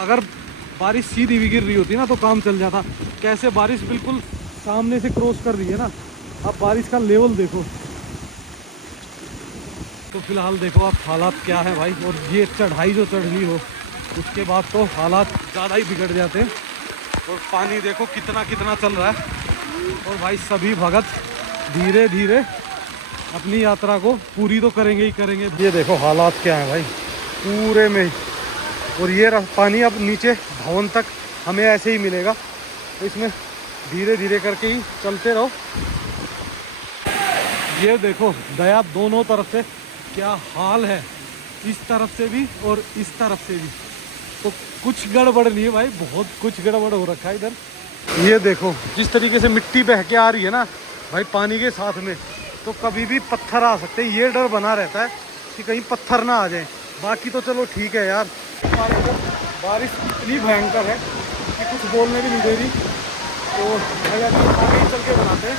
अगर बारिश सीधी भी गिर रही होती ना तो काम चल जाता। कैसे बारिश बिल्कुल सामने से क्रॉस कर रही है ना। अब बारिश का लेवल देखो। तो फिलहाल देखो आप हालात क्या है भाई। और ये चढ़ाई जो चढ़नी हो उसके बाद तो हालात ज़्यादा ही बिगड़ जाते हैं। और पानी देखो कितना कितना चल रहा है। और भाई सभी भगत धीरे धीरे अपनी यात्रा को पूरी तो करेंगे ही करेंगे। ये देखो हालात क्या है भाई पूरे में। और ये पानी अब नीचे भवन तक हमें ऐसे ही मिलेगा। तो इसमें धीरे धीरे करके ही चलते रहो। ये देखो दया दोनों तरफ से क्या हाल है, इस तरफ से भी और इस तरफ से भी। तो कुछ गड़बड़ नहीं है भाई, बहुत कुछ गड़बड़ हो रखा है इधर। ये देखो जिस तरीके से मिट्टी बह के आ रही है ना भाई पानी के साथ में, तो कभी भी पत्थर आ सकते हैं। ये डर बना रहता है कि कहीं पत्थर ना आ जाए। बाकी तो चलो ठीक है यार। हमारे इधर बारिश इतनी भयंकर है कि कुछ बोलने भी नहीं दे रही। तो भाई अभी आगे चल के बनाते हैं।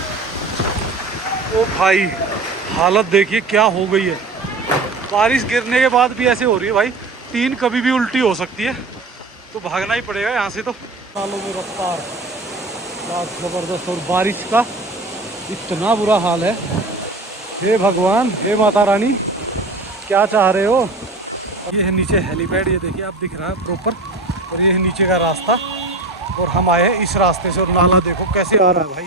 ओ भाई हालत देखिए क्या हो गई है। बारिश गिरने के बाद भी ऐसे हो रही है भाई, टीन कभी भी उल्टी हो सकती है। तो भागना ही पड़ेगा यहाँ से। तो सालों में रफ्तार ज़बरदस्त। और बारिश का इतना बुरा हाल है। हे भगवान, हे माता रानी, क्या चाह रहे हो। ये है नीचे हेलीपैड, ये देखिए आप दिख रहा है प्रॉपर। और ये है नीचे का रास्ता। और हम आए हैं इस रास्ते से। और नाला देखो कैसे आ रहा है भाई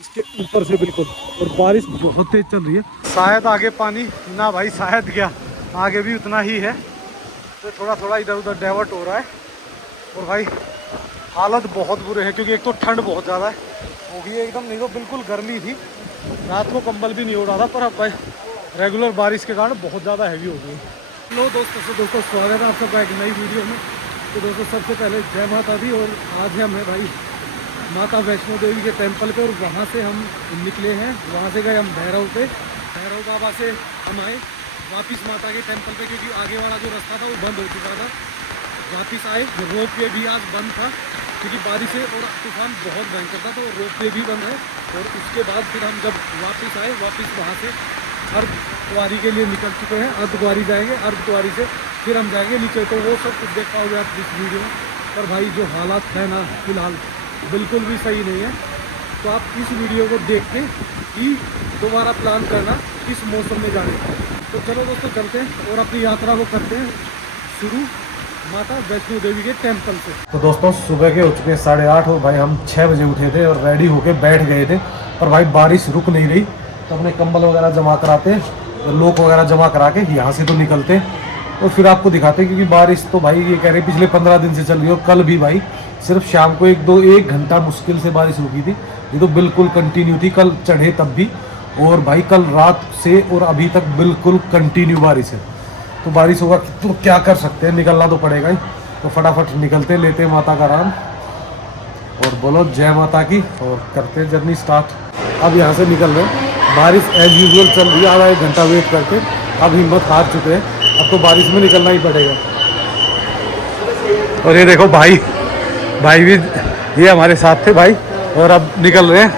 इसके ऊपर से बिल्कुल। और बारिश बहुत तेज चल रही है। शायद आगे पानी ना भाई, शायद क्या आगे भी उतना ही है। तो थोड़ा थोड़ा इधर उधर डाइवर्ट हो रहा है। और भाई हालत बहुत बुरे है क्योंकि एक तो ठंड बहुत ज़्यादा हो गई है एकदम। नहीं तो बिल्कुल गर्मी थी, रात को कंबल भी नहीं उड़ा था। पर अब भाई रेगुलर बारिश के कारण बहुत ज़्यादा हैवी हो गई। हेलो दोस्तों स्वागत है आप सबका एक नई वीडियो में। तो दोस्तों सबसे पहले जय माता दी। और आज हम हैं भाई माता वैष्णो देवी के टेम्पल पे। और वहाँ से हम निकले हैं, वहाँ से गए हम भैरव पे। भैरव बाबा से हम आए वापस माता के टेम्पल पे क्योंकि आगे वाला जो रास्ता था वो बंद हो चुका था। वापस आए, रोप वे भी आज बंद था क्योंकि बारिश और तूफान बहुत भयंकर था। तो रोप वे भी बंद है। और उसके बाद फिर हम जब वापस आए, वापस वहाँ से अर्धकुंवारी के लिए निकल चुके हैं। अर्धकुंवारी जाएंगे, अर्धकुंवारी से फिर हम जाएंगे नीचे। तो वो सब कुछ देख पाओगे आप इस वीडियो में। पर भाई जो हालात है ना फिलहाल बिल्कुल भी सही नहीं है। तो आप इस वीडियो को देख के ही दोबारा प्लान करना इस मौसम में जाने का। तो चलो दोस्तों चलते हैं और अपनी यात्रा को करते हैं शुरू माता वैष्णो देवी के टेम्पल से। तो दोस्तों सुबह के हो चुके 8:30 और भाई हम 6 बजे उठे थे और रेडी होके बैठ गए थे। पर भाई बारिश रुक नहीं रही। तो अपने कंबल वगैरह जमा कराते, लोक वगैरह जमा करा के यहाँ से तो निकलते और फिर आपको दिखाते। क्योंकि बारिश तो भाई ये कह रहे पिछले 15 दिन से चल रही है। और कल भी भाई सिर्फ शाम को 1 घंटा मुश्किल से बारिश रुकी थी। ये तो बिल्कुल कंटिन्यू थी, कल चढ़े तब भी। और भाई कल रात से और अभी तक बिल्कुल कंटिन्यू बारिश है। तो बारिश होगा तो क्या कर सकते हैं, निकलना तो पड़ेगा ही। तो फटाफट निकलते, लेते माता का नाम और बोलो जय माता की और करते जर्नी स्टार्ट। अब यहाँ से निकल रहे हैं। बारिश एज यूजुअल चल रही है। आधा 1 घंटा वेट करके अब हिम्मत हार चुके हैं। अब तो बारिश में निकलना ही पड़ेगा। और ये देखो भाई भी ये हमारे साथ थे भाई। और अब निकल रहे हैं।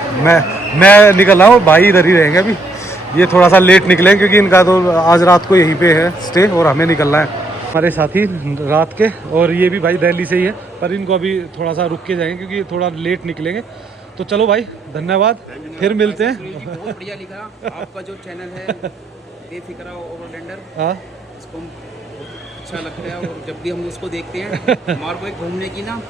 मैं निकल रहा हूँ, भाई इधर ही रहेंगे अभी। ये थोड़ा सा लेट निकले क्योंकि इनका तो आज रात को यहीं पे है स्टे और हमें निकलना है। हमारे साथी रात के, और ये भी भाई दिल्ली से ही है। पर इनको अभी थोड़ा सा रुक के जाएंगे क्योंकि थोड़ा लेट निकलेंगे। तो चलो भाई धन्यवाद, फिर मिलते हैं। बहुत बढ़िया लिखा आपका जो चैनल है बेफिक्रा ओवरलैंडर। हाँ इसको अच्छा लगता है और जब भी हम उसको देखते हैं हमारे को एक घूमने की ना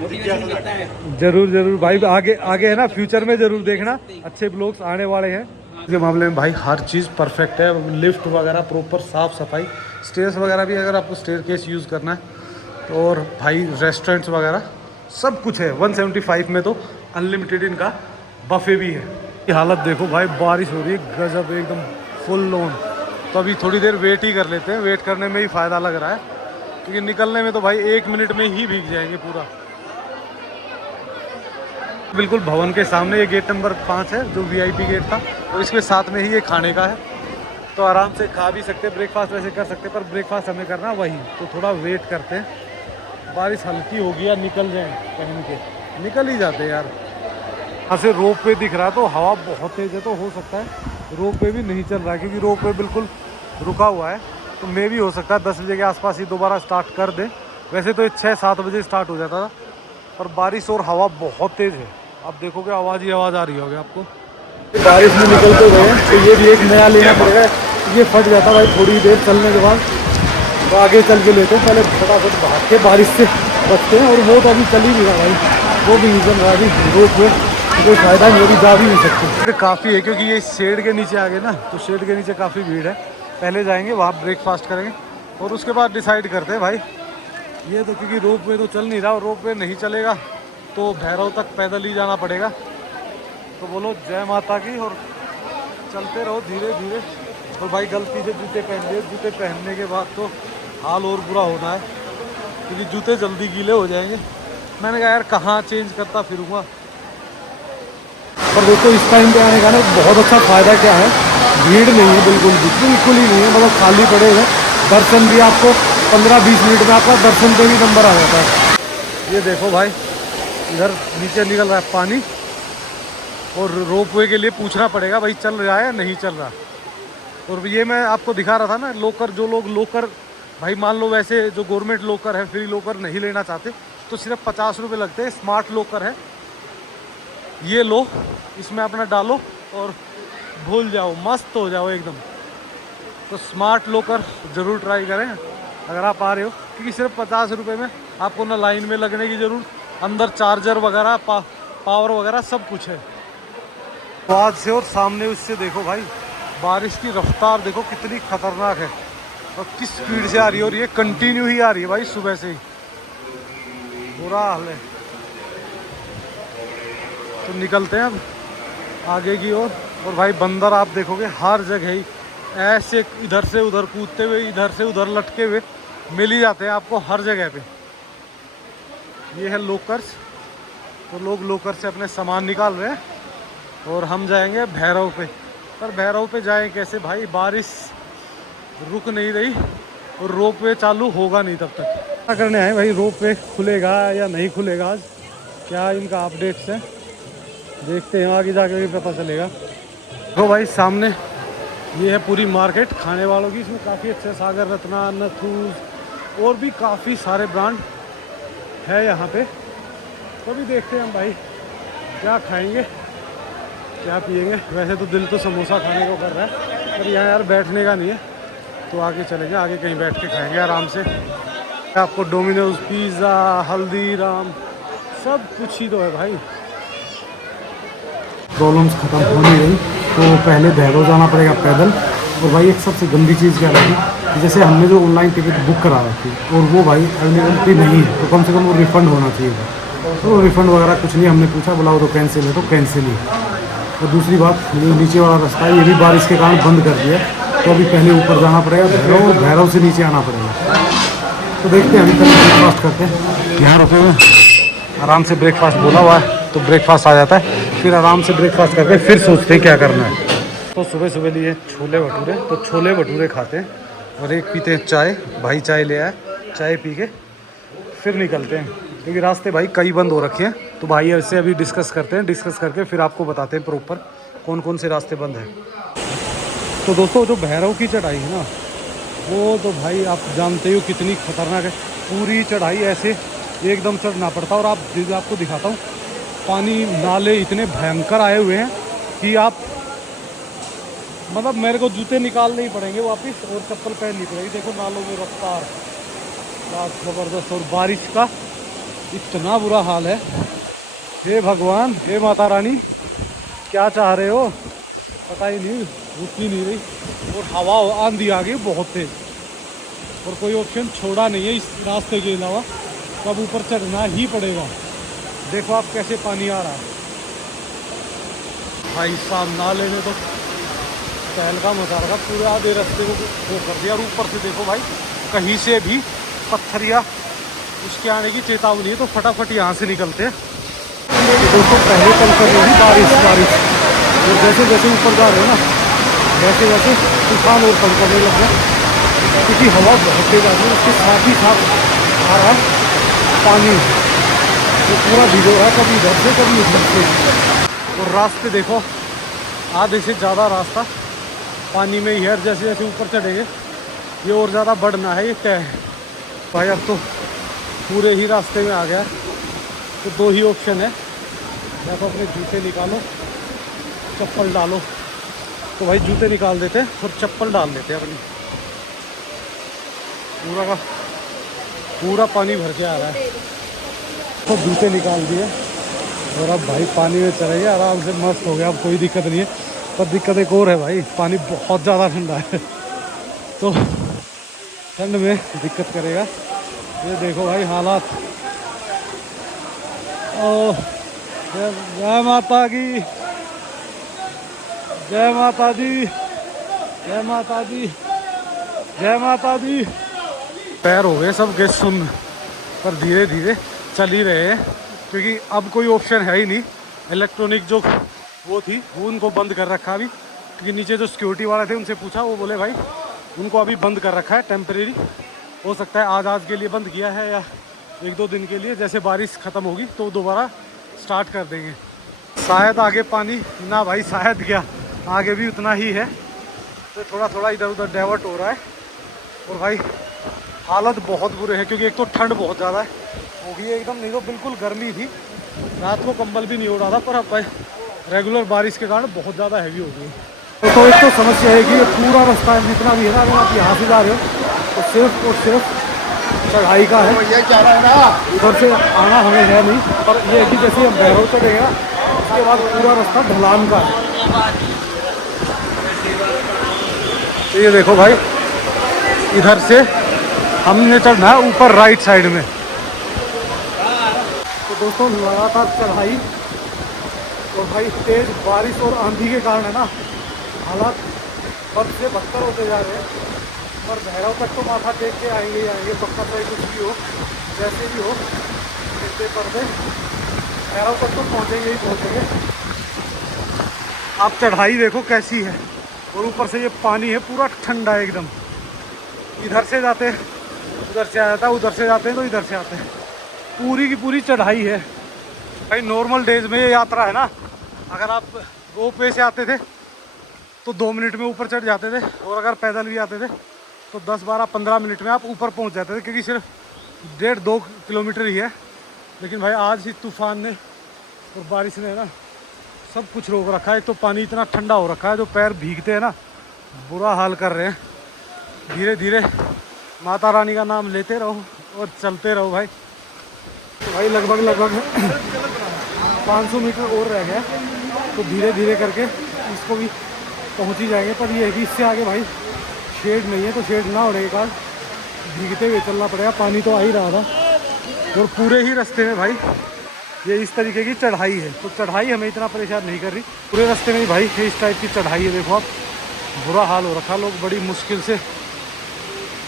मोटिवेशन मिलता है। जरूर भाई आगे है ना, फ्यूचर में जरूर देखना अच्छे ब्लॉग्स आने वाले हैं। इसके मामले में भाई हर चीज़ परफेक्ट है। लिफ्ट वगैरह प्रॉपर साफ़ सफाई, स्टेयर्स वगैरह भी अगर आपको स्टेयर केस यूज़ करना है तो। और भाई रेस्टोरेंट्स वगैरह सब कुछ है। 175 में तो अनलिमिटेड इनका बफे भी है। ये हालत देखो भाई, बारिश हो रही है गजब एकदम फुल ऑन। तो अभी थोड़ी देर वेट ही कर लेते हैं। वेट करने में ही फ़ायदा लग रहा है क्योंकि निकलने में तो भाई 1 मिनट में ही भीग जाएंगे पूरा। बिल्कुल भवन के सामने ये गेट नंबर 5 है जो VIP गेट था। और इसके साथ में ही ये खाने का है। तो आराम से खा भी सकते, ब्रेकफास्ट वैसे कर सकते, पर ब्रेकफास्ट हमें करना वही। तो थोड़ा वेट करते हैं। बारिश हल्की होगी यार, निकल जाए पहन के, निकल ही जाते यार। यहाँ से रोप वे दिख रहा है तो हवा बहुत तेज़ है। तो हो सकता है रोप वे भी नहीं चल रहा है क्योंकि रोप वे बिल्कुल रुका हुआ है। तो मे भी हो सकता है 10 बजे के आसपास ही दोबारा स्टार्ट कर दे। वैसे तो 6-7 बजे स्टार्ट हो जाता था, पर बारिश और हवा बहुत तेज़ है। आप देखोगे आवाज़ ही आवाज़ आ रही होगी आपको। बारिश में निकलते गए तो ये भी एक नया लेना पड़ेगा, ये फट जाता भाई थोड़ी देर चलने के बाद। तो आगे चल के लेते हैं, पहले फटाफट भाग के बारिश से बचते हैं। और वो तो अभी चल ही नहीं रहा भाई, वो भी नहीं चल रहा अभी रोड पे, तो कोई फ़ायदा नहीं, अभी जा भी नहीं सकते। काफ़ी है क्योंकि ये शेड के नीचे आ गए ना, तो शेड के नीचे काफ़ी भीड़ है। पहले जाएंगे वहाँ ब्रेकफास्ट करेंगे और उसके बाद डिसाइड करते हैं भाई। ये तो क्योंकि रोप वे तो चल नहीं रहा, और रोप वे नहीं चलेगा तो भैरव तक पैदल ही जाना पड़ेगा। तो बोलो जय माता की, और चलते रहो धीरे धीरे। और भाई गलती से जूते पहन लिए, जूते पहनने के बाद तो हाल और बुरा होना है क्योंकि जूते जल्दी गीले हो जाएंगे। मैंने कहा यार कहाँ चेंज करता फिरूँगा। पर दोस्तों इस टाइम पे आने का ना बहुत अच्छा फ़ायदा क्या है, भीड़ नहीं है बिल्कुल भी, बिल्कुल ही नहीं है, मतलब खाली पड़े हुए। दर्शन भी आपको 15-20 मिनट में आपका दर्शन पे भी नंबर आ जाता है। ये देखो भाई इधर नीचे निकल रहा है पानी, और रोपवे के लिए पूछना पड़ेगा भाई चल रहा है या नहीं चल रहा। और ये मैं आपको दिखा रहा था ना लोकर, जो लोग लोकर भाई मान लो वैसे जो गवर्नमेंट लोकर है, फ्री लोकर नहीं लेना चाहते तो सिर्फ 50 रुपये लगते हैं। स्मार्ट लोकर है, ये लो, इसमें अपना डालो और भूल जाओ, मस्त हो जाओ एकदम। तो स्मार्ट लोकर ज़रूर ट्राई करें अगर आप आ रहे हो, क्योंकि सिर्फ 50 रुपये में आपको ना लाइन में लगने की ज़रूरत, अंदर चार्जर वगैरह पावर वगैरह सब कुछ है। बाद से और सामने उससे देखो भाई बारिश की रफ्तार देखो कितनी खतरनाक है और किस स्पीड से आ रही है, और ये कंटिन्यू ही आ रही है भाई सुबह से ही, बुरा हाल है। तो निकलते हैं अब आगे की ओर। और भाई बंदर आप देखोगे हर जगह ही ऐसे इधर से उधर कूदते हुए, इधर से उधर लटके हुए मिल ही जाते हैं आपको हर जगह पे। ये है लोकर्स, तो लोग लोकर से अपने सामान निकाल रहे हैं और हम जाएंगे भैरव पे। पर भैरव पे जाएं कैसे भाई, बारिश रुक नहीं रही और रोप वे चालू होगा नहीं तब तक। क्या करने आए भाई, रोप वे खुलेगा या नहीं खुलेगा आज, क्या इनका अपडेट्स है, देखते हैं आगे जाके भी पता चलेगा। तो भाई सामने ये है पूरी मार्केट खाने वालों की, इसमें काफ़ी अच्छे सागर रत्ना, नथूस और भी काफ़ी सारे ब्रांड है यहाँ पे। तो भी देखते हैं हम भाई क्या खाएंगे क्या पिएंगे। वैसे तो दिल तो समोसा खाने को कर रहा है, पर यहाँ यार बैठने का नहीं है, तो आगे चलेंगे, आगे कहीं बैठ के खाएंगे आराम से। आपको डोमिनोज, पिज़्ज़ा, हल्दीराम सब कुछ ही तो है भाई। प्रॉब्लम्स ख़त्म हो नहीं रही तो पहले भैरव जाना पड़ेगा पैदल। और भाई एक सबसे गंदी चीज़ क्या लगी कि जैसे हमने जो ऑनलाइन टिकट बुक करा रखी और वो भाई अवेलेबिलिटी नहीं है, तो कम से कम वो रिफ़ंड होना चाहिए था। तो रिफ़ंड वगैरह कुछ नहीं, हमने पूछा बोला वो तो कैंसिल है, तो कैंसिल ही। और दूसरी बात ये नीचे वाला रास्ता है, ये भी बारिश के कारण बंद कर दिया, तो अभी पहले ऊपर जाना पड़ेगा भैरव, और भैरव से नीचे आना पड़ेगा। तो देखते हैं अभी तक ब्रेकफास्ट करते हैं यहाँ रुके हुए, आराम से ब्रेकफास्ट बोला हुआ है तो ब्रेकफास्ट आ जाता है, फिर आराम से ब्रेकफास्ट करके फिर सोचते हैं क्या करना है। तो सुबह सुबह लिए छोले भटूरे, तो छोले भटूरे खाते हैं और एक पीते हैं चाय, भाई चाय ले आया, चाय पी के फिर निकलते हैं क्योंकि रास्ते भाई कई बंद हो रखे हैं। तो भाई ऐसे अभी डिस्कस करते हैं, डिस्कस करके फिर आपको बताते हैं प्रॉपर कौन कौन से रास्ते बंद हैं। तो दोस्तों जो भैरव की चढ़ाई है ना, वो तो भाई आप जानते हो कितनी खतरनाक है। पूरी चढ़ाई ऐसे एकदम चढ़ना पड़ता है, और आपको दिखाता हूँ, पानी नाले इतने भयंकर आए हुए हैं कि आप मतलब मेरे को जूते निकालने ही पड़ेंगे वापस और चप्पल पहननी पड़ेगी। देखो नालों में रफ्तार क्या ज़बरदस्त, और बारिश का इतना बुरा हाल है। हे भगवान, हे माता रानी, क्या चाह रहे हो पता ही नहीं, रुक ही नहीं रही, और हवा आंधी आ गई बहुत तेज, और कोई ऑप्शन छोड़ा नहीं है इस रास्ते के अलावा, तब ऊपर चढ़ना ही पड़ेगा। देखो आप कैसे पानी आ रहा है भाई साहब, नाले में तो पहल का मचा रखा, पूरे आधे रास्ते को वो कर दिया। और ऊपर से देखो भाई कहीं से भी पत्थरिया उसके आने की चेतावनी है, तो फटाफट यहाँ से निकलते हैं। दोस्तों पहले कल कर रही बारिश, और जैसे जैसे ऊपर जा रहे हो ना वैसे वैसे तूफान और कम करने लग गया, क्योंकि हवा बहुत तेज आ रही है, उसके साथ ही साथ आ रहा है पानी, तो पूरा भिगो रहा है कभी इधर से कभी उधर से। और रास्ते देखो आधे से ज़्यादा रास्ता पानी में ही है, जैसे जैसे ऊपर चढ़ेंगे ये और ज़्यादा बढ़ना है, ये तय है भाई। अब तो पूरे ही रास्ते में आ गया। तो दो ही ऑप्शन है, या तो अपने जूते निकालो, चप्पल डालो। तो भाई जूते निकाल देते हैं और चप्पल डाल देते हैं अपनी। पूरा का पूरा पानी भर के आ रहा है। तो जूते निकाल दिए और अब भाई पानी में चलेंगे आराम से, मस्त हो गया। अब कोई दिक्कत नहीं है। पर दिक्कत एक और है भाई, पानी बहुत ज़्यादा ठंडा है। तो ठंड में दिक्कत करेगा। ये देखो भाई हालात। ओ जय माता की, जय माता दी, जय माता दी, जय माता दी। पैर हो गए सब के सुन, पर धीरे धीरे चल ही रहे हैं क्योंकि अब कोई ऑप्शन है ही नहीं। इलेक्ट्रॉनिक जो वो थी वो उनको बंद कर रखा अभी, क्योंकि नीचे जो सिक्योरिटी वाले थे उनसे पूछा, वो बोले भाई उनको अभी बंद कर रखा है टेम्परेरी। हो सकता है आज के लिए बंद किया है या 1-2 दिन के लिए, जैसे बारिश ख़त्म होगी तो दोबारा स्टार्ट कर देंगे। शायद आगे पानी ना भाई, शायद क्या, आगे भी उतना ही है। तो थोड़ा थोड़ा इधर उधर डाइवर्ट हो रहा है। और भाई हालत बहुत बुरे हैं क्योंकि एक तो ठंड बहुत ज़्यादा है हो गई है एकदम। नहीं तो बिल्कुल गर्मी थी, रात को कंबल भी नहीं उड़ा था, पर अब भाई रेगुलर बारिश के कारण बहुत ज़्यादा हैवी हो गई। तो एक तो समस्या है कि ये पूरा रास्ता जितना भी है ना, अगर आप यहाँ से जा रहे हो तो सिर्फ और सिर्फ चढ़ाई का है। उधर से आना हमें है नहीं, पर ये है कि जैसे हम भैरव चढ़ेंगे ना उसके बाद पूरा रास्ता ढलान का है। तो ये देखो भाई, इधर से हमने चढ़ना है ऊपर राइट साइड में। तो दोस्तों लगातार चढ़ाई और भाई तेज बारिश और आंधी के कारण है ना, हालात बर्फ से बदतर होते जा रहे हैं। पर भैरव तक तो माथा टेक के आएंगे ही आएंगे पक्का, चाहे कुछ भी हो, जैसे भी हो देखते पर्दे भैरव तक तो पहुँचेंगे ही पहुँचेंगे। आप चढ़ाई देखो कैसी है, और ऊपर से ये पानी है पूरा ठंडा एकदम। इधर से जाते उधर से आ जाता है, उधर से जाते हैं तो इधर से आते हैं। पूरी की पूरी चढ़ाई है भाई। नॉर्मल डेज में ये यात्रा है ना, अगर आप रोप वे से आते थे तो 2 मिनट में ऊपर चढ़ जाते थे, और अगर पैदल भी आते थे तो 10, 12, 15 मिनट में आप ऊपर पहुंच जाते थे, क्योंकि सिर्फ 1.5-2 किलोमीटर ही है। लेकिन भाई आज ही तूफान ने और बारिश ने ना सब कुछ रोक रखा है। तो पानी इतना ठंडा हो रखा है, जो पैर भीगते हैं ना बुरा हाल कर रहे हैं। धीरे धीरे माता रानी का नाम लेते रहो और चलते रहो भाई। तो भाई लगभग 500 मीटर और रह गया, तो धीरे धीरे करके इसको भी पहुंच ही जाएंगे। पर ये है कि इससे आगे भाई शेड नहीं है, तो शेड ना होने के कारण भीगते हुए चलना पड़ेगा। पानी तो आ ही रहा था, और पूरे ही रास्ते में भाई ये इस तरीके की चढ़ाई है। तो चढ़ाई हमें इतना परेशान नहीं कर रही, पूरे रास्ते में भाई इस टाइप की चढ़ाई है। देखो आप, बुरा हाल हो रखा, लोग बड़ी मुश्किल से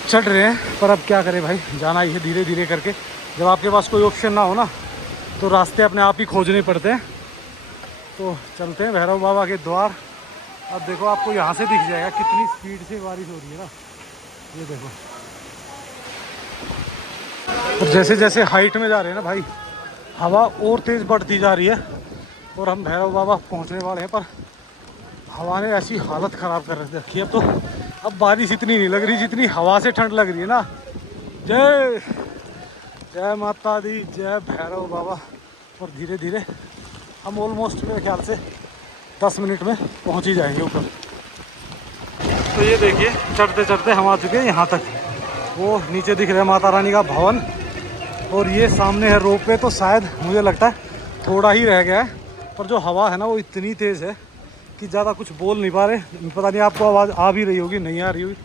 चढ़ रहे हैं। पर अब क्या करें भाई, जाना ही है धीरे धीरे करके। जब आपके पास कोई ऑप्शन ना हो ना, तो रास्ते अपने आप ही खोजने पड़ते हैं। तो चलते हैं भैरव बाबा के द्वार। अब देखो आपको यहाँ से दिख जाएगा कितनी स्पीड से बारिश हो रही है ना, ये देखो। और जैसे जैसे हाइट में जा रहे हैं ना भाई, हवा और तेज़ बढ़ती जा रही है। और हम भैरव बाबा पहुँचने वाले हैं, पर हवा ने ऐसी हालत ख़राब कर रखी है। अब तो अब बारिश इतनी नहीं लग रही जितनी हवा से ठंड लग रही है ना। जय जय माता दी, जय भैरव बाबा। और धीरे धीरे हम ऑलमोस्ट मेरे ख्याल से 10 मिनट में पहुंच ही जाएंगे ऊपर। तो ये देखिए, चढ़ते चढ़ते हम आ चुके हैं यहाँ तक। वो नीचे दिख रहा है माता रानी का भवन, और ये सामने है रोप वे। तो शायद मुझे लगता है थोड़ा ही रह गया है, पर जो हवा है ना वो इतनी तेज़ है कि ज़्यादा कुछ बोल नहीं पा रहे। पता नहीं आपको आवाज़ आ भी रही होगी, नहीं आ रही होगी,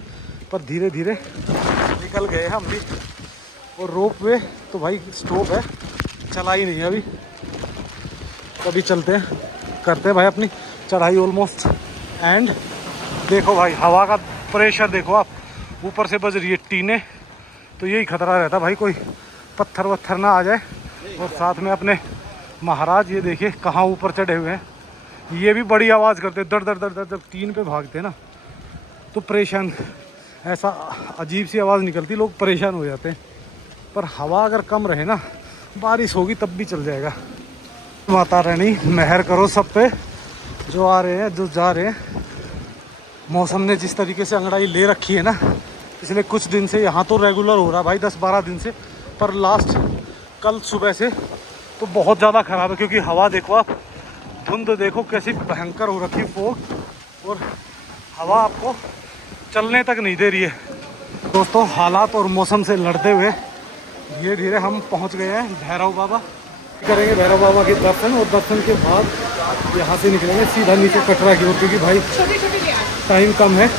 पर धीरे धीरे निकल गए हम भी। और रोप वे तो भाई स्टॉप है, चला ही नहीं है अभी। तो अभी चलते हैं, करते हैं भाई अपनी चढ़ाई ऑलमोस्ट एंड। देखो भाई हवा का प्रेशर देखो आप, ऊपर से बज रही है टीने। तो यही खतरा रहता भाई, कोई पत्थर वत्थर ना आ जाए। और साथ में अपने महाराज ये देखिए कहाँ ऊपर चढ़े हुए हैं। ये भी बड़ी आवाज़ करते, दर दर दर दर जब टीन पे भागते हैं ना, तो परेशान, ऐसा अजीब सी आवाज़ निकलती, लोग परेशान हो जाते हैं। पर हवा अगर कम रहे ना, बारिश होगी तब भी चल जाएगा। माता रानी मेहर करो सब पे, जो आ रहे हैं जो जा रहे हैं। मौसम ने जिस तरीके से अंगड़ाई ले रखी है ना पिछले कुछ दिन से, यहाँ तो रेगुलर हो रहा है भाई 10-12 दिन से, पर लास्ट कल सुबह से तो बहुत ज़्यादा ख़राब है, क्योंकि हवा देखो आप, धुंध देखो कैसी भयंकर हो रखी फोग, और हवा आपको चलने तक नहीं दे रही है। दोस्तों हालात और मौसम से लड़ते हुए धीरे धीरे हम पहुंच गए हैं भैरव बाबा। करेंगे भैरव बाबा के दर्शन, और दर्शन के बाद यहाँ से निकलेंगे सीधा नीचे कटरा की ओर, क्योंकि भाई टाइम कम है।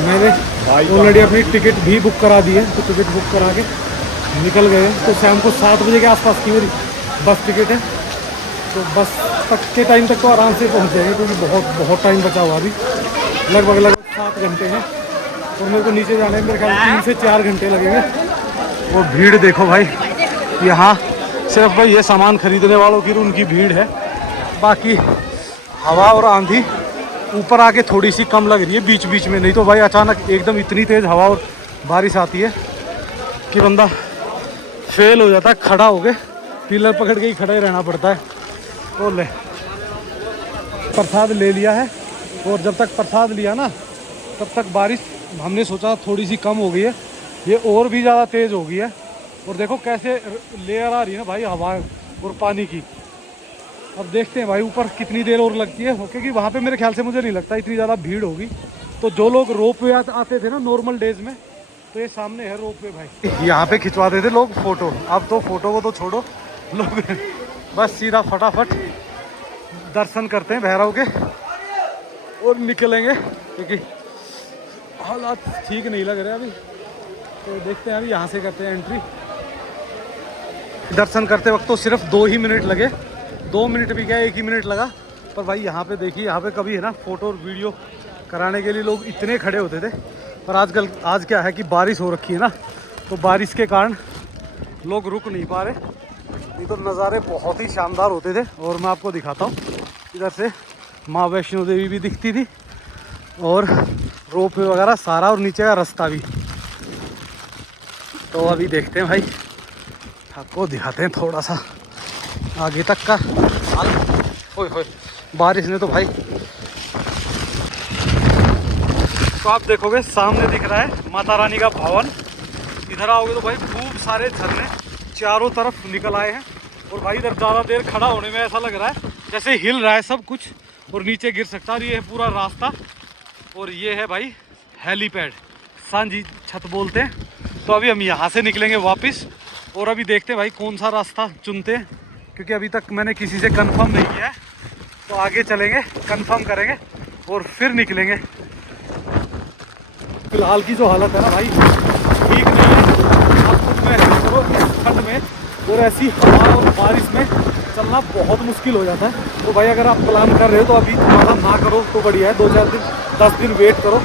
मैंने ऑलरेडी अपनी टिकट भी बुक करा दी है, तो टिकट बुक करा के निकल गए हैं। तो शाम को 7 बजे के आसपास की मेरी बस टिकट है, तो बस तक के टाइम तक तो आराम से पहुँच जाएंगे, क्योंकि बहुत टाइम बचा हुआ अभी, लगभग 7 घंटे हैं। और मेरे को नीचे जाने में मेरे ख्याल 3 से 4 घंटे लगेंगे। और भीड़ देखो भाई, यहाँ सिर्फ भाई ये सामान खरीदने वालों की उनकी भीड़ है, बाकी हवा और आंधी ऊपर आके थोड़ी सी कम लग रही है बीच बीच में, नहीं तो भाई अचानक एकदम इतनी तेज़ हवा और बारिश आती है कि बंदा फेल हो जाता है, खड़ा हो गए पिलर पकड़ के ही खड़ा ही रहना पड़ता है। तो ले प्रसाद ले लिया है, और जब तक प्रसाद लिया ना तब तक बारिश हमने सोचा थोड़ी सी कम हो गई है, ये और भी ज़्यादा तेज़ हो गई है। और देखो कैसे लेयर आ रही है ना भाई हवा और पानी की। अब देखते हैं भाई ऊपर कितनी देर और लगती है, क्योंकि वहाँ पे मेरे ख्याल से मुझे नहीं लगता इतनी ज़्यादा भीड़ होगी। तो जो लोग रोप वे आते थे ना नॉर्मल डेज में, तो ये सामने है रोप वे भाई, यहाँ पे खिंचवाते थे लोग फ़ोटो। अब तो फ़ोटो को तो छोड़ो, लोग बस सीधा फटाफट दर्शन करते हैं भैरव के और निकलेंगे, क्योंकि हालात ठीक नहीं लग रहे अभी। तो देखते हैं अभी यहाँ से करते हैं एंट्री। दर्शन करते वक्त तो सिर्फ 2 ही मिनट लगे, 2 मिनट भी क्या 1 ही मिनट लगा। पर भाई यहाँ पे देखिए, यहाँ पे कभी है ना फ़ोटो और वीडियो कराने के लिए लोग इतने खड़े होते थे, पर आज क्या है कि बारिश हो रखी है ना, तो बारिश के कारण लोग रुक नहीं पा रहे, नहीं तो नज़ारे बहुत ही शानदार होते थे। और मैं आपको दिखाता हूँ, इधर से माँ वैष्णो देवी भी दिखती थी, और रोप वे वगैरह सारा, और नीचे का रास्ता भी। तो अभी देखते हैं भाई, आपको दिखाते हैं थोड़ा सा आगे तक का हाल। ओए बारिश ने तो भाई, तो आप देखोगे सामने दिख रहा है माता रानी का भवन। इधर आओगे तो भाई खूब सारे झरने चारों तरफ निकल आए हैं, और भाई इधर ज़्यादा देर खड़ा होने में ऐसा लग रहा है जैसे हिल रहा है सब कुछ, और नीचे गिर सकता है। और ये है पूरा रास्ता, और ये है भाई हेलीपैड, सांझी छत बोलते हैं। तो अभी हम यहाँ से निकलेंगे वापस, और अभी देखते हैं भाई कौन सा रास्ता चुनते हैं, क्योंकि अभी तक मैंने किसी से कंफर्म नहीं किया है। तो आगे चलेंगे, कंफर्म करेंगे और फिर निकलेंगे। फिलहाल की जो हालत है ना भाई ठीक नहीं है। आप खुद महसूस करो इस ठंड में और ऐसी हवा और बारिश में चलना बहुत मुश्किल हो जाता है। तो भाई अगर आप प्लान कर रहे हो तो अभी थोड़ा ना करो तो बढ़िया है, 2-4 दिन 10 दिन वेट करो,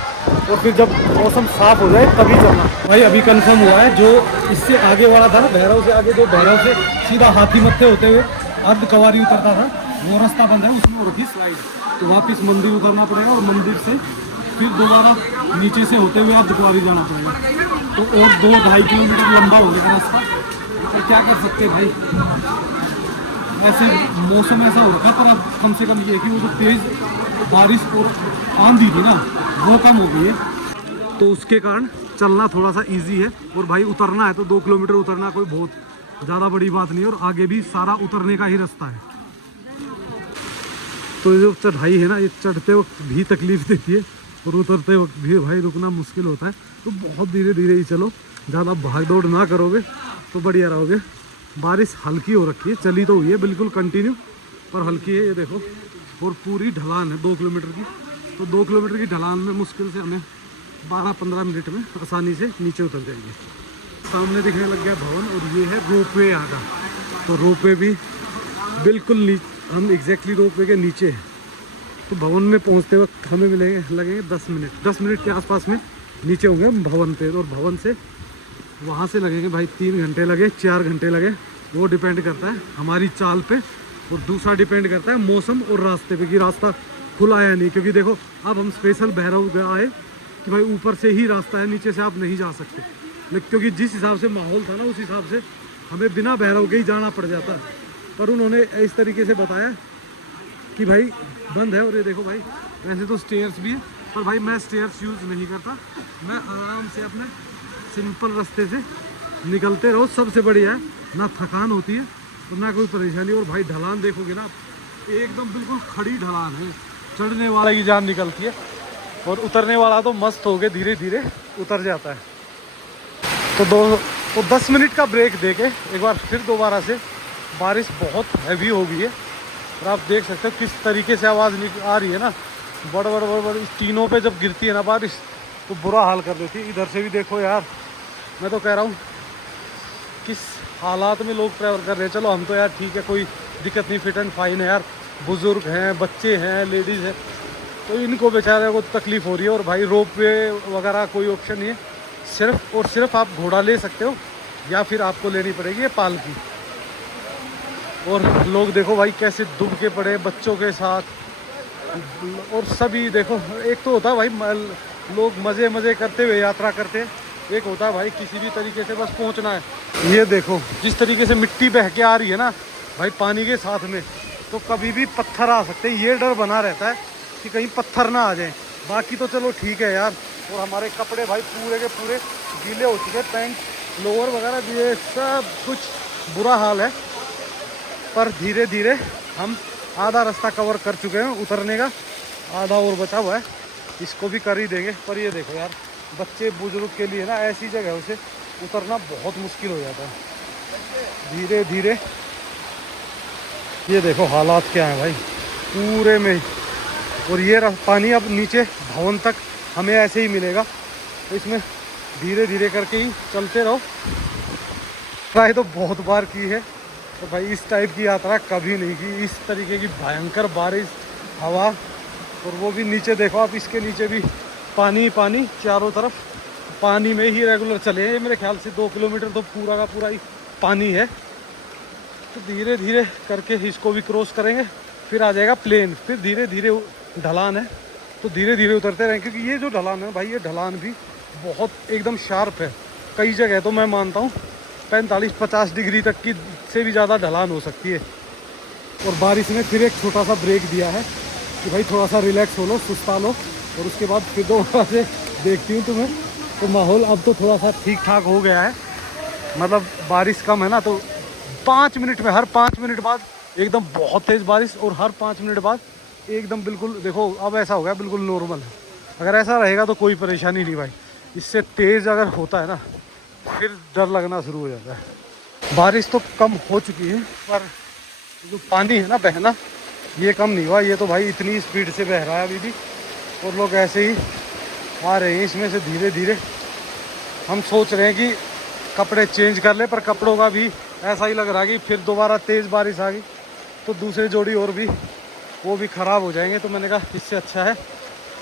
और फिर जब मौसम साफ हो जाए तभी चलना। भाई अभी कंफर्म हुआ है, जो इससे आगे वाला था ना भैरव से आगे, जो भैरव से सीधा हाथी मत्थे होते हुए अर्ध कवारी उतरता था, वो रास्ता बंद है, उसमें हो रखी स्लाइड। तो वापस मंदिर उतरना पड़ेगा, और मंदिर से फिर दोबारा नीचे से होते हुए अर्ध कवारी जाना पड़ेगा। तो और 2-2.5 किलोमीटर लंबा हो गया रास्ता। तो क्या कर सकते हैं भाई, ऐसे मौसम ऐसा हो रखा। पर अब कम से कम ये है कि वो जो तेज़ बारिश और आंधी थी ना वो कम हो गई है, तो उसके कारण चलना थोड़ा सा इजी है। और भाई उतरना है तो 2 किलोमीटर उतरना कोई बहुत ज़्यादा बड़ी बात नहीं है, और आगे भी सारा उतरने का ही रास्ता है। तो ये जो चढ़ाई है ना, ये चढ़ते वक्त भी तकलीफ देती है, और उतरते वक्त भी भाई रुकना मुश्किल होता है। तो बहुत धीरे धीरे ही चलो, ज़्यादा भाग दौड़ ना करोगे तो बढ़िया रहोगे। बारिश हल्की हो रखी है, चली तो हुई है बिल्कुल कंटिन्यू, पर हल्की है ये देखो। और पूरी ढलान है 2 किलोमीटर की, तो 2 किलोमीटर की ढलान में मुश्किल से हमें 12-15 मिनट में आसानी से नीचे उतर जाएंगे। सामने दिखने लग गया भवन, और ये है रोप वे यहाँ का। तो रोप वे भी बिल्कुल हम एग्जैक्टली रोप वे के नीचे हैं। तो भवन में पहुँचते वक्त हमें लगेंगे 10 मिनट के आसपास में नीचे होंगे हम भवन पे। और भवन से वहाँ से लगेंगे भाई 3 घंटे लगे, 4 घंटे लगे, वो डिपेंड करता है हमारी चाल पे। और दूसरा डिपेंड करता है मौसम और रास्ते पे कि रास्ता खुला है या नहीं। क्योंकि देखो अब हम स्पेशल भैरव आए कि भाई ऊपर से ही रास्ता है, नीचे से आप नहीं जा सकते। लेकिन क्योंकि जिस हिसाब से माहौल था ना उस हिसाब से हमें बिना भैरव के ही जाना पड़ जाता है। पर उन्होंने इस तरीके से बताया कि भाई बंद है। और ये देखो भाई वैसे तो स्टेयर्स भी है, पर भाई मैं स्टेयर्स यूज़ नहीं करता, मैं आराम से अपने सिंपल रास्ते से निकलते रहो, सबसे बढ़िया है। ना थकान होती है और ना कोई परेशानी। और भाई ढलान देखोगे ना, एकदम बिल्कुल खड़ी ढलान है। चढ़ने वाले की जान निकलती है और उतरने वाला तो मस्त हो गए, धीरे धीरे उतर जाता है। तो 10 मिनट का ब्रेक देके एक बार फिर दोबारा से बारिश बहुत हैवी हो गई है। और आप देख सकते हो किस तरीके से आवाज़ आ रही है ना, बड़ इस टीनों पे जब गिरती है ना बारिश तो बुरा हाल कर देती है। इधर से भी देखो यार, मैं तो कह रहा हूँ किस हालात में लोग ट्रैवल कर रहे हैं। चलो हम तो यार ठीक है, कोई दिक्कत नहीं, फिट एंड फाइन है यार। बुज़ुर्ग हैं, बच्चे हैं, लेडीज़ हैं, तो इनको बेचारे को तकलीफ़ हो रही है। और भाई रोप वे वगैरह कोई ऑप्शन नहीं है, सिर्फ और सिर्फ आप घोड़ा ले सकते हो या फिर आपको लेनी पड़ेगी ये पालकी। और लोग देखो भाई कैसे दुब के पड़े बच्चों के साथ। और सभी देखो, एक तो होता है भाई लोग मज़े करते हुए यात्रा करते हैं, एक होता है भाई किसी भी तरीके से बस पहुंचना है। ये देखो जिस तरीके से मिट्टी बह के आ रही है ना भाई पानी के साथ में, तो कभी भी पत्थर आ सकते हैं। ये डर बना रहता है कि कहीं पत्थर ना आ जाए। बाकी तो चलो ठीक है यार। और हमारे कपड़े भाई पूरे के पूरे गीले हो चुके हैं, पैंट लोअर वगैरह ये सब कुछ बुरा हाल है। पर धीरे धीरे हम आधा रास्ता कवर कर चुके हैं, उतरने का आधा और बचा हुआ है, इसको भी कर ही देंगे। पर ये देखो यार, बच्चे बुजुर्ग के लिए ना ऐसी जगह से उतरना बहुत मुश्किल हो जाता है धीरे धीरे। ये देखो हालात क्या है भाई पूरे में। और ये पानी अब नीचे भवन तक हमें ऐसे ही मिलेगा, तो इसमें धीरे धीरे करके ही चलते रहो। ट्राई तो बहुत बार की है, तो भाई इस टाइप की यात्रा कभी नहीं की। इस तरीके की भयंकर बारिश, हवा, और वो भी नीचे देखो आप, इसके नीचे भी पानी पानी, चारों तरफ पानी में ही रेगुलर चले हैं। मेरे ख्याल से 2 किलोमीटर तो पूरा का पूरा ही पानी है। तो धीरे धीरे करके इसको भी क्रॉस करेंगे, फिर आ जाएगा प्लेन, फिर धीरे धीरे ढलान है, तो धीरे धीरे उतरते रहेंगे। क्योंकि ये जो ढलान है भाई, ये ढलान भी बहुत एकदम शार्प है। कई जगह तो मैं मानता हूँ 45-50 डिग्री तक की से भी ज़्यादा ढलान हो सकती है। और बारिश ने फिर एक छोटा सा ब्रेक दिया है कि भाई थोड़ा सा रिलैक्स हो लो, सुस्ता लो, और उसके बाद फिर दोबारा से देखती हूँ तुम्हें। तो माहौल अब तो थोड़ा सा ठीक ठाक हो गया है, मतलब बारिश कम है ना, तो 5 मिनट में, हर 5 मिनट बाद एकदम बहुत तेज़ बारिश, और हर 5 मिनट बाद एकदम बिल्कुल देखो अब ऐसा हो गया बिल्कुल नॉर्मल है। अगर ऐसा रहेगा तो कोई परेशानी नहीं भाई। इससे तेज़ अगर होता है ना फिर डर लगना शुरू हो जाता है। बारिश तो कम हो चुकी है, पर जो पानी है ना बहना, ये कम नहीं हुआ। ये तो भाई इतनी स्पीड से बह रहा है अभी भी, और लोग ऐसे ही आ रहे हैं इसमें से धीरे धीरे। हम सोच रहे हैं कि कपड़े चेंज कर ले, पर कपड़ों का भी ऐसा ही लग रहा है कि फिर दोबारा तेज़ बारिश आ गई तो दूसरे जोड़ी और भी वो भी ख़राब हो जाएंगे। तो मैंने कहा इससे अच्छा है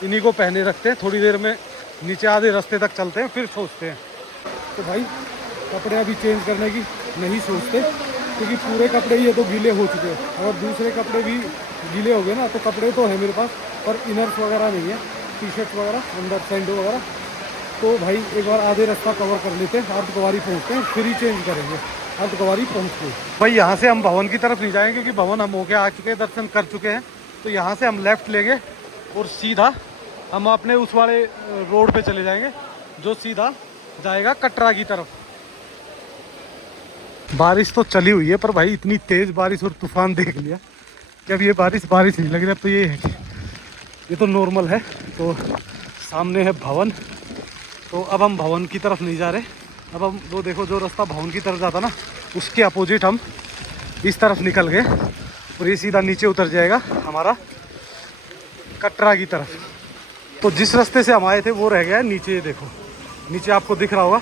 इन्हीं को पहने रखते हैं, थोड़ी देर में नीचे आधे रास्ते तक चलते हैं, फिर सोचते हैं। तो भाई कपड़े अभी चेंज करने की नहीं सोचते, क्योंकि पूरे कपड़े ये तो गीले हो चुके हैं, और दूसरे कपड़े भी गीले हो गए ना। तो कपड़े तो है मेरे पास, पर इनर्स वगैरह नहीं है, टी शर्ट वगैरह, अंदर सैंडो वगैरह। तो भाई एक बार आधे रास्ता कवर कर लेते हैं, अर्धकुंवारी पहुँचते हैं, फिर ही चेंज करेंगे। अर्धकुंवारी पहुँचते भाई यहाँ से हम भवन की तरफ नहीं जाएंगे, क्योंकि भवन हम होके आ चुके हैं, दर्शन कर चुके हैं। तो यहाँ से हम लेफ़्ट लेंगे और सीधा हम अपने उस वाले रोड पे चले जाएंगे जो सीधा जाएगा कटरा की तरफ। बारिश तो चली हुई है, पर भाई इतनी तेज़ बारिश और तूफान देख लिया कि अब ये बारिश नहीं लग रही। अब तो ये है कि ये तो नॉर्मल है। तो सामने है भवन, तो अब हम भवन की तरफ नहीं जा रहे। अब हम वो देखो जो रास्ता भवन की तरफ जाता ना, उसके अपोजिट हम इस तरफ निकल गए, और ये सीधा नीचे उतर जाएगा हमारा कटरा की तरफ। तो जिस रास्ते से हम आए थे वो रह गया है नीचे। ये देखो नीचे आपको दिख रहा होगा,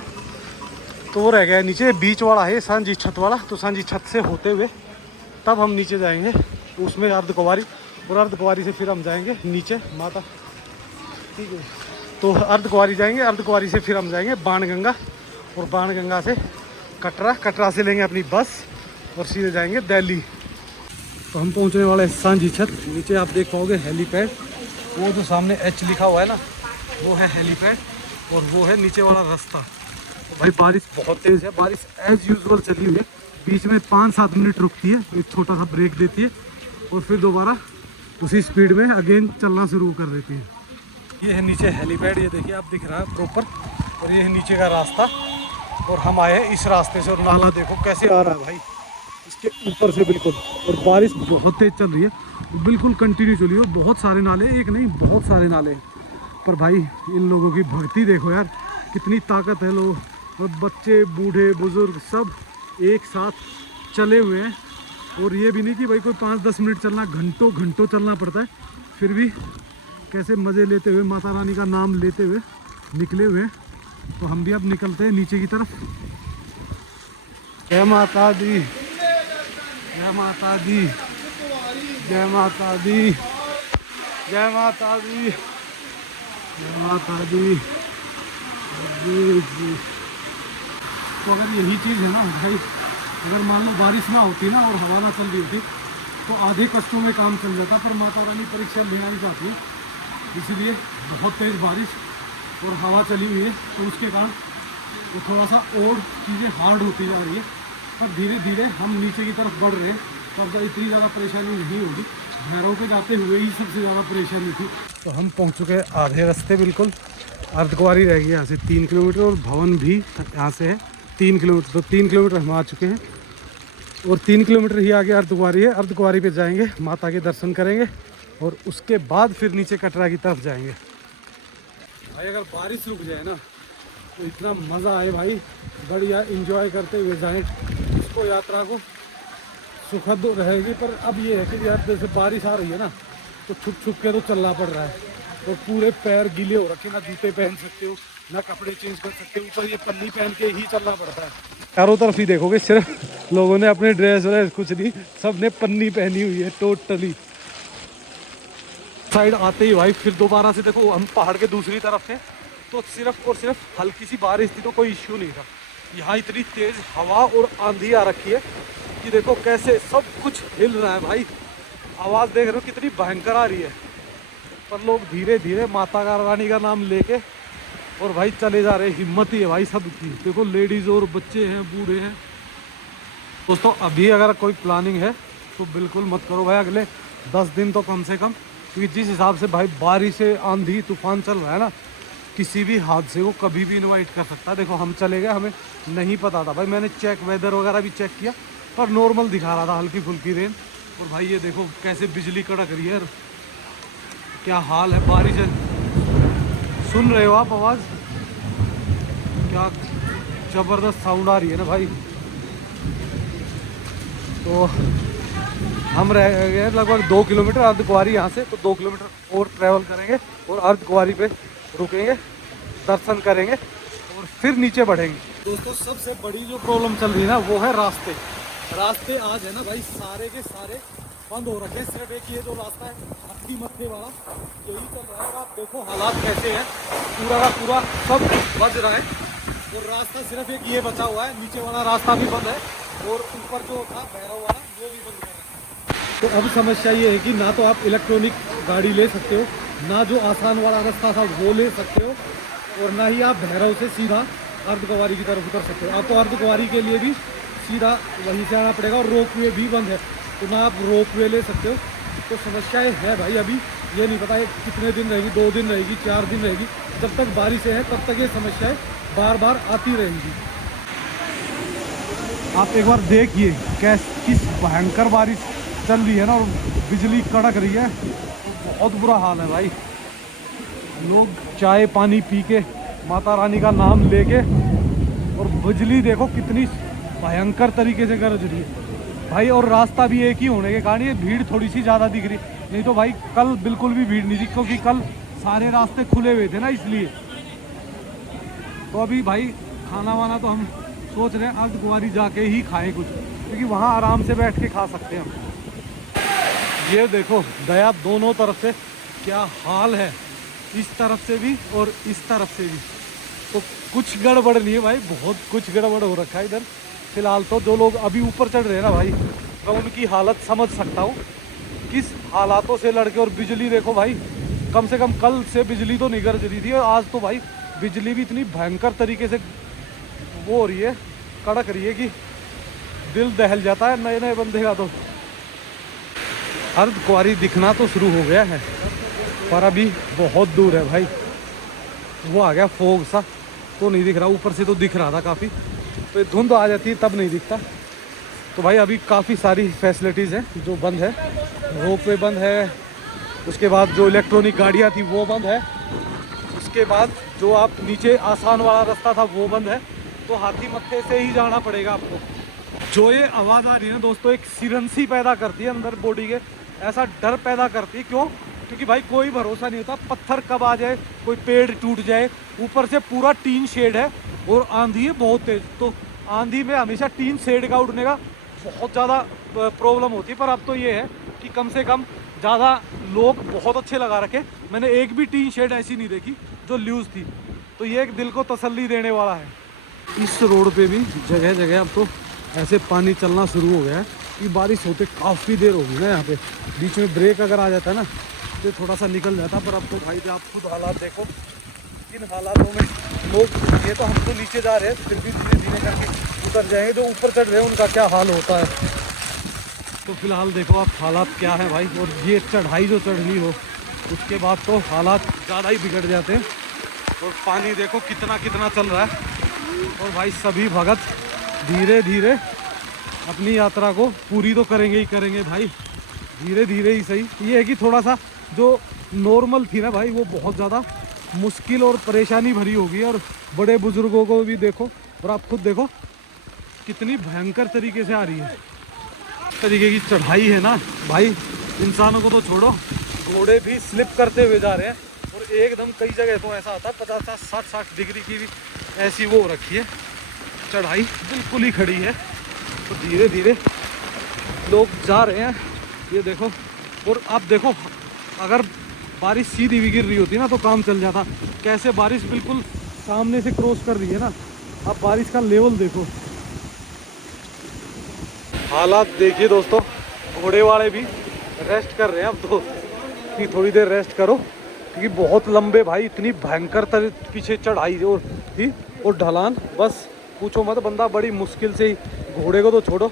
तो वो रह गया है नीचे, बीच वाला है सांझी छत वाला। तो सांझी छत से होते हुए तब हम नीचे जाएंगे, उसमें अर्धकुंवारी, और अर्धकुंवारी से फिर हम जाएंगे नीचे माता, ठीक है। तो अर्धकुंवारी जाएंगे, अर्धकुंवारी से फिर हम जाएंगे बाणगंगा, और बाणगंगा से कटरा, कटरा से लेंगे अपनी बस और सीधे जाएंगे दिल्ली। तो हम पहुंचने वाले हैं सांझी छत। नीचे आप देख पाओगे हेलीपैड, वो जो सामने एच लिखा हुआ है ना, वो है हेलीपैड, और वो है नीचे वाला रास्ता। भाई बारिश बहुत तेज़ है, बारिश एज यूजुअल चली हुई है, बीच में 5-7 मिनट रुकती है, एक छोटा सा ब्रेक देती है, और फिर दोबारा उसी स्पीड में अगेन चलना शुरू कर देती है। ये है नीचे हेलीपैड, ये देखिए आप दिख रहा है प्रॉपर, और ये है नीचे का रास्ता। और हम आए हैं इस रास्ते से, और नाला देखो कैसे आ रहा है भाई इसके ऊपर से बिल्कुल। और बारिश बहुत तेज चल रही है, बिल्कुल कंटिन्यू चली है। बहुत सारे नाले, एक नहीं बहुत सारे नाले। पर भाई इन लोगों की भक्ति देखो यार, कितनी ताकत है। लोग और बच्चे बूढ़े बुजुर्ग सब एक साथ चले हुए हैं। और ये भी नहीं कि भाई कोई 5-10 मिनट चलना, घंटों घंटों चलना पड़ता है, फिर भी कैसे मज़े लेते हुए माता रानी का नाम लेते हुए निकले हुए हैं। तो हम भी अब निकलते हैं नीचे की तरफ। जय माता दी, जय माता दी, जय माता दी, जय माता दी, जय माता दी। जी। तो अगर यही चीज़ है ना भाई, अगर मान लो बारिश ना होती ना और हवा ना चल रही होती तो आधे कष्टों में काम चल जाता। पर माता रानी परीक्षा लेना नहीं चाहती, इसलिए बहुत तेज़ बारिश और हवा चली हुई है, तो उसके कारण वो थोड़ा सा और चीज़ें हार्ड होती जा रही है। पर धीरे धीरे हम नीचे की तरफ बढ़ रहे हैं, तब इतनी ज़्यादा परेशानी नहीं होगी। भैरव पे जाते हुए ही सबसे ज़्यादा परेशानी थी। तो हम पहुंच चुके हैं आधे रास्ते बिल्कुल। अर्धकुंवारी रह गई यहाँ से 3 किलोमीटर, और भवन भी यहाँ से है 3 किलोमीटर। तो 3 किलोमीटर हम आ चुके हैं, और 3 किलोमीटर ही आगे अर्धकुंवारी है। अर्धकुंवारी पे जाएंगे, माता के दर्शन करेंगे, और उसके बाद फिर नीचे कटरा की तरफ जाएंगे। भाई अगर बारिश रुक जाए ना तो इतना मज़ा आए भाई, बढ़िया इंजॉय करते हुए जाएं इसको, यात्रा को सुखद रहेगी। पर अब ये है कि यार जैसे बारिश आ रही है ना, तो छुप छुप के तो चलना पड़ रहा है। तो पूरे पैर गीले हो रखे, ना जूते पहन सकते हो ना कपड़े चेंज कर सकते हो, ऊपर ये पन्नी पहन के ही चलना पड़ता है। चारों तरफ ही देखोगे सिर्फ लोगों ने अपने ड्रेस व्रेस कुछ नहीं, सब ने पन्नी पहनी हुई है टोटली। साइड आते ही भाई फिर दोबारा से देखो हम पहाड़ के दूसरी तरफ थे, तो सिर्फ और सिर्फ हल्की सी बारिश थी, तो कोई इश्यू नहीं था। यहाँ इतनी तेज हवा और आंधी आ रखी है कि देखो कैसे सब कुछ हिल रहा है भाई। आवाज़ देख रहे हो कितनी भयंकर आ रही है। पर लोग धीरे धीरे माता रानी का नाम लेके और भाई चले जा रहे हैं। हिम्मत ही है भाई सबकी। देखो लेडीज़ और बच्चे हैं, बूढ़े हैं। दोस्तों अभी अगर कोई प्लानिंग है तो बिल्कुल मत करो भाई, अगले 10 दिन तो कम से कम, क्योंकि जिस हिसाब से भाई बारिश आंधी तूफान चल रहा है ना, किसी भी हादसे को कभी भी इनवाइट कर सकता है। देखो हम चले गए, हमें नहीं पता था भाई, मैंने चेक वेदर वगैरह भी चेक किया, पर नॉर्मल दिखा रहा था, हल्की फुल्की रेन। और भाई ये देखो कैसे बिजली कड़क रही है, क्या हाल है। बारिश है, सुन रहे हो आप आवाज़, क्या ज़बरदस्त साउंड आ रही है ना भाई। तो हम रह गए लगभग 2 किलोमीटर अर्धकुंवारी यहाँ से, तो 2 किलोमीटर और ट्रैवल करेंगे और अर्धकुंवारी पे रुकेंगे, दर्शन करेंगे और फिर नीचे बढ़ेंगे। दोस्तों सबसे बड़ी जो प्रॉब्लम चल रही है ना वो है रास्ते। रास्ते आज है ना भाई सारे के सारे बंद हो रखे हैं। सिर्फ एक ये जो रास्ता है हत्ती मत्थे वाला, यही चल रहा है। और आप देखो हालात कैसे हैं, पूरा का पूरा सब बज रहा है। और रास्ता सिर्फ एक ये बचा हुआ है, नीचे वाला रास्ता भी बंद है, और ऊपर जो था भैरव वाला वो भी बंद है। तो अब समस्या ये है कि ना तो आप इलेक्ट्रॉनिक गाड़ी ले सकते हो, ना जो आसान वाला रास्ता था वो ले सकते हो, और ना ही आप भैरव से सीधा अर्धकुंवारी की तरफ उतर सकते हो। आपको अर्धकुंवारी के लिए भी सीधा वहीं से आना पड़ेगा, और रोप वे भी बंद है, तो ना आप रोप वे ले सकते हो। तो समस्याएं है भाई। अभी ये नहीं पता ये कितने दिन रहेगी, 2 दिन रहेगी, 4 दिन रहेगी। जब तक बारिशें हैं तब तक ये समस्याएं बार बार आती रहेंगी। आप एक बार देखिए किस भयंकर बारिश चल रही है ना, और बिजली कड़क रही है, तो बहुत बुरा हाल है भाई। लोग चाय पानी पी के माता रानी का नाम लेके, और बिजली देखो कितनी भयंकर तरीके से गरज रही है भाई। और रास्ता भी एक ही होने के कारण ये भीड़ थोड़ी सी ज़्यादा दिख रही है, नहीं तो भाई कल बिल्कुल भी भीड़ नहीं थी, क्योंकि कल सारे रास्ते खुले हुए थे ना, इसलिए। तो अभी भाई खाना वाना तो हम सोच रहे हैं अर्धकुंवारी जाके ही खाएं कुछ, क्योंकि वहाँ आराम से बैठ के खा सकते हैं हम। ये देखो दया दोनों तरफ से क्या हाल है, इस तरफ से भी और इस तरफ से भी। तो कुछ गड़बड़ नहीं है भाई, बहुत कुछ गड़बड़ हो रखा है इधर फिलहाल। तो जो लोग अभी ऊपर चढ़ रहे हैं ना भाई, मैं उनकी हालत समझ सकता हूँ किस हालातों से लड़के। और बिजली देखो भाई, कम से कम कल से बिजली तो नहीं गरज रही थी, और आज तो भाई बिजली भी इतनी भयंकर तरीके से वो हो रही है, कड़क रही है कि दिल दहल जाता है नए नए बंदे का। तो अर्धकुंवारी दिखना तो शुरू हो गया है, पर अभी बहुत दूर है भाई। वो आ गया फोग सा, तो नहीं दिख रहा, ऊपर से तो दिख रहा था काफ़ी, तो धुंध आ जाती है तब नहीं दिखता। तो भाई अभी काफ़ी सारी फैसिलिटीज़ हैं जो बंद है, रोप वे बंद है, उसके बाद जो इलेक्ट्रॉनिक गाड़ियाँ थी वो बंद है, उसके बाद जो आप नीचे आसान वाला रास्ता था वो बंद है, तो हाथी मत्थे से ही जाना पड़ेगा आपको। जो ये आवाज़ आ रही है ना दोस्तों, एक सिरंसी पैदा करती है अंदर बॉडी के, ऐसा डर पैदा करती है। क्यों? क्योंकि भाई कोई भरोसा नहीं होता, पत्थर कब आ जाए, कोई पेड़ टूट जाए, ऊपर से पूरा टीन शेड है और आंधी है बहुत तेज, तो आंधी में हमेशा टीन शेड का उड़ने का बहुत ज़्यादा प्रॉब्लम होती है। पर अब तो ये है कि कम से कम ज़्यादा लोग बहुत अच्छे लगा रखे, मैंने एक भी टीन शेड ऐसी नहीं देखी जो लूज थी, तो ये एक दिल को तसल्ली देने वाला है। इस रोड पे भी जगह जगह अब तो ऐसे पानी चलना शुरू हो गया है कि बारिश होते काफ़ी देर होगी ना, यहाँ पे बीच में ब्रेक अगर आ जाता है ना तो थोड़ा सा निकल जाता, पर अब तो भाई आप खुद हालात देखो, इन हालातों में लोग, ये तो हम तो नीचे जा रहे हैं फिर भी धीरे धीरे करके उतर जाएंगे, जो ऊपर चढ़ रहे हैं उनका क्या हाल होता है। तो फिलहाल देखो आप हालात क्या है भाई, और ये चढ़ाई जो चढ़नी हो उसके बाद तो हालात ज़्यादा ही बिगड़ जाते हैं। और पानी देखो कितना कितना चल रहा है, और भाई सभी भगत धीरे धीरे अपनी यात्रा को पूरी तो करेंगे ही करेंगे भाई, धीरे धीरे ही सही। ये है कि थोड़ा सा जो नॉर्मल थी ना भाई वो बहुत ज़्यादा मुश्किल और परेशानी भरी होगी, और बड़े बुजुर्गों को भी देखो, और आप खुद देखो कितनी भयंकर तरीके से आ रही है। इस तरीके की चढ़ाई है ना भाई, इंसानों को तो छोड़ो, घोड़े भी स्लिप करते हुए जा रहे हैं, और एकदम कई जगह तो ऐसा आता है 50-60 डिग्री की भी ऐसी वो हो रखी है, चढ़ाई बिल्कुल ही खड़ी है। तो धीरे धीरे लोग जा रहे हैं, ये देखो। और आप देखो अगर बारिश सीधी भी गिर रही होती ना तो काम चल जाता, कैसे बारिश बिल्कुल सामने से क्रॉस कर रही है ना, आप बारिश का लेवल देखो, हालात देखिए दोस्तों। घोड़े वाले भी रेस्ट कर रहे हैं अब तो, कि थोड़ी देर रेस्ट करो, क्योंकि बहुत लंबे भाई, इतनी भयंकर पीछे चढ़ाई और थी और ढलान, बस पूछो मत। बंदा बड़ी मुश्किल से ही, घोड़े को तो छोड़ो,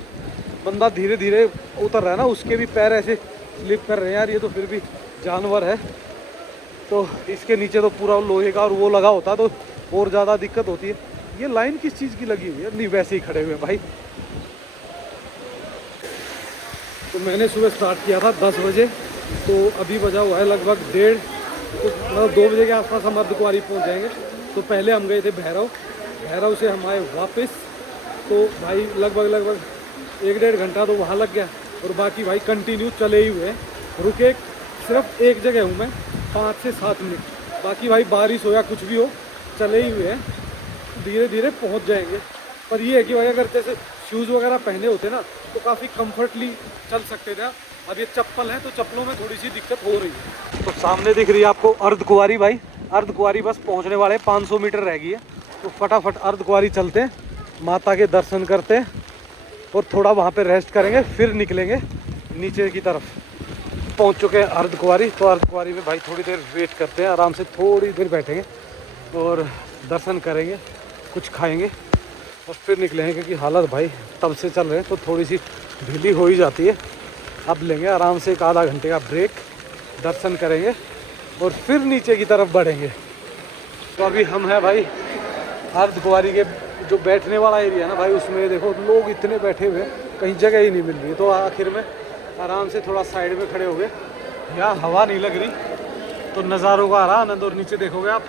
बंदा धीरे धीरे उतर रहा है ना, उसके भी पैर ऐसे स्लिप कर रहे हैं यार, ये तो फिर भी जानवर है, तो इसके नीचे तो पूरा लोहे का और वो लगा होता तो और ज़्यादा दिक्कत होती है। ये लाइन किस चीज़ की लगी हुई है? नहीं वैसे ही खड़े हुए भाई। तो मैंने सुबह स्टार्ट किया था 10 बजे, तो अभी बजा हुआ है लगभग 1:30, तो मतलब 2 बजे के आसपास हम अर्धकुंवारी पहुंच जाएंगे। तो पहले हम गए थे भैरव से हम आए वापस, तो भाई लगभग 1-1.5 घंटा तो वहाँ लग गया, और बाकी भाई कंटिन्यू चले ही हुए, रुके सिर्फ एक जगह हूँ मैं 5 से 7 मिनट, बाकी भाई बारिश हो या कुछ भी हो चले ही हुए हैं, धीरे धीरे पहुँच जाएंगे। पर ये है कि भाई अगर जैसे शूज़ वगैरह पहने होते ना तो काफ़ी कंफर्टली चल सकते थे। अब ये चप्पल है तो चप्पलों में थोड़ी सी दिक्कत हो रही है। तो सामने दिख रही है आपको अर्धकुंवारी भाई, अर्धकुंवारी बस पहुंचने वाले 500 मीटर रह गई है, तो फटाफट अर्धकुंवारी चलते हैं, माता के दर्शन करते हैं और थोड़ा वहाँ पे रेस्ट करेंगे, फिर निकलेंगे नीचे की तरफ। पहुँच चुके हैं अर्धकुंवारी, तो अर्धकुंवारी में भाई थोड़ी देर वेट करते हैं, आराम से थोड़ी देर बैठेंगे और दर्शन करेंगे, कुछ खाएँगे और फिर निकलेंगे, क्योंकि हालत भाई तब से चल रहे हैं तो थोड़ी सी ढीली हो ही जाती है। अब लेंगे आराम से 1 आधा घंटे का ब्रेक, दर्शन करेंगे और फिर नीचे की तरफ बढ़ेंगे। तो अभी हम हैं भाई अर्धकुंवारी के जो बैठने वाला एरिया ना भाई, उसमें देखो लोग इतने बैठे हुए, कहीं जगह ही नहीं मिल रही, तो आखिर में आराम से थोड़ा साइड में खड़े हो गए, यहाँ हवा नहीं लग रही तो नज़ारों का आ रहा आनंद। और नीचे देखोगे आप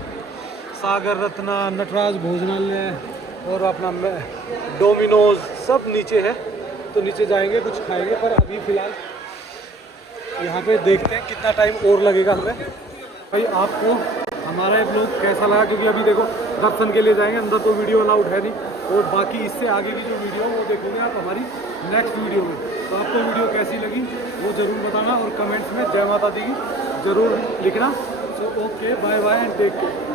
सागर रत्ना, नटराज भोजनालय और अपना डोमिनोज सब नीचे है, तो नीचे जाएंगे कुछ खाएंगे। पर अभी फ़िलहाल यहाँ पे देखते हैं कितना टाइम और लगेगा हमें। भाई आपको हमारा एक ब्लॉग कैसा लगा, क्योंकि अभी देखो दर्शन के लिए जाएंगे, अंदर तो वीडियो अलाउड है नहीं, और बाकी इससे आगे की जो वीडियो है वो देखोगे आप हमारी नेक्स्ट वीडियो में। तो आपको वीडियो कैसी लगी वो ज़रूर बताना, और कमेंट्स में जय माता दी की ज़रूर लिखना। So okay, bye bye and take care.